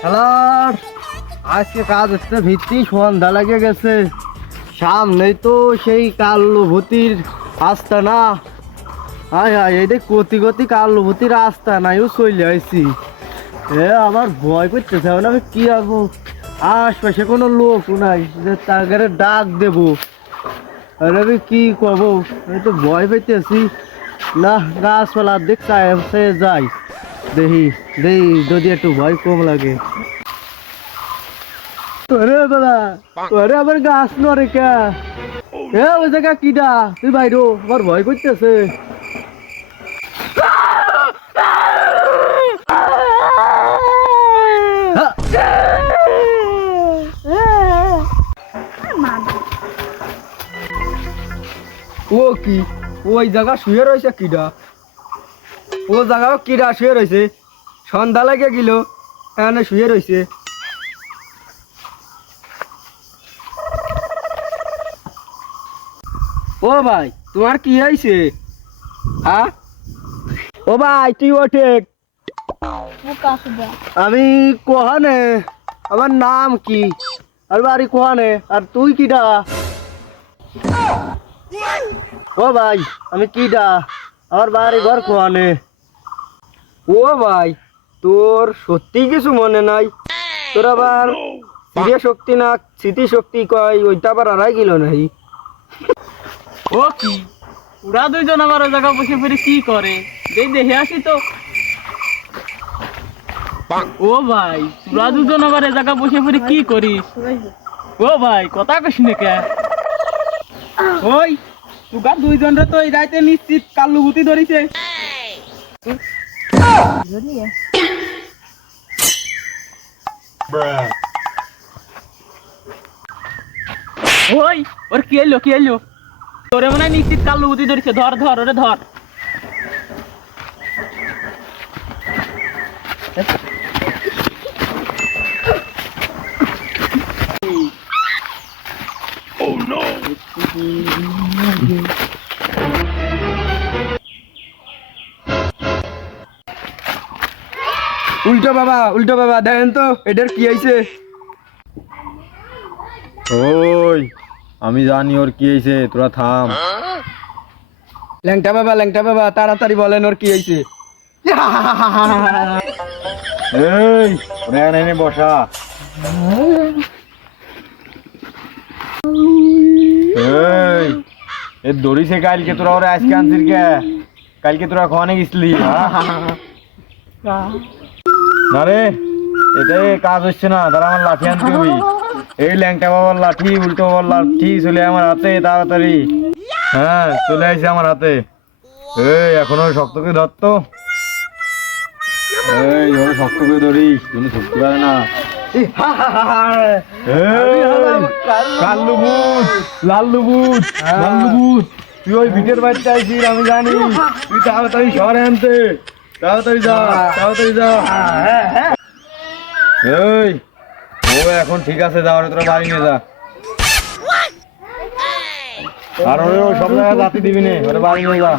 খেলার আজকে কাজ হচ্ছে ভিত্তি সন্ধ্যা লাগে গেছে, সামনেই তো সেই কাল্লুভূতির আস্তানা। হায় হায়, এই দেখ কতি কতি কাল্লুভূতির আস্তানায়ও চলে আইছি। আমার ভয় করতেছে, এখন আমি কি আসবো, আশপাশে কোনো লোক নাই যে তাকে ডাক দেবো। আর আমি কি করবো, আমি তো ভয় পেতেছি। না, গাছপালা দেখ যাই, দেখি দেখি যদি একটু ভয় কম লাগে। তোরে দাদা, তোরে আবার গাছ নরে কে? ওই জায়গা কিডা? তুই বাইরো, আমার ভয় করতেছে। ও কি, ওই জায়গা শুয়ে রয়েছে কিডা? ও জায়গা কিডা শুয়ে রয়েছে? সন্ধ্যা লাগে গেল, এখানে শুয়ে রয়েছে। ও ভাই, তোমার কি হয়েছে? হ্যাঁ, ও ভাই তুই ওঠে। আমি কোহানে, আমার নাম কি, আর বাড়ি কোহানে, আর তুই কিডা? ও ভাই, আমি কিডা, আমার বাড়ি ঘর কোহানে? ও ভাই, তোর সত্যি কিছু মনে নাই? তোর আবার স্মৃতি শক্তি না স্মৃতি শক্তি কয়, ওইটা আবার আড়াই গেল নাই? ও কি, ওরা দুইজন আমার ওই জায়গা বসে ফিরে কি করে দেখে আসি তো। ও ভাই, তোরা দুজন আবার এ জায়গা বসে ফিরে কি করিস? ও ভাই, কথা কইস না কে? ওই তোরা দুইজন রে তো এই রাইতে নিশ্চিত কাল্লুভূতি ধরিছে। ওই ওর কি এলো কি এলো, তোরে মনে হয় নিশ্চিত কাল্লুভূতি ধরিছে। ধর ধর ওরে ধর। উল্টো বাবা দেখেন তো এটার কি হয়েছে? ওই আমি জানি ওর কি হয়েছে, তোরা থাম। ল্যাংটা বাবা তাড়াতাড়ি বলেন ওর কি হয়েছে? এই ওরা এনে বসা। এই এ দড়িছে কালকে, তোরা ওরা আজকে আনছিস কে? কালকে তোরা খাওয়ানে গেছিলি? না রে, এটাই কাজ হচ্ছে না, তারা আমার লাঠি আনতে হবে। এই ল্যাংটা বাবার লাঠি, উল্টো বাবার লাঠি চলে আমার হাতে তাড়াতাড়ি। হ্যাঁ, চলে আসছে আমার হাতে। এই এখনো শক্ত করে ধরতো, এই ওরা শক্ত করে ধরিস, তুমি শক্তি পারে না। লাল্লুভূত, তুই ওই ভিটের বাড়িতে আইছিস আমি জানি। তুই তাড়াতাড়ি শহরে আনতে, তাড়াতাড়ি যা। এই ও এখন ঠিক আছে, যা ওরা তোরা বাড়ি নিয়ে যা। আর ওরে ওই সব জায়গায় জাতি দিবি না, ওরা বাড়ি নিয়ে যা।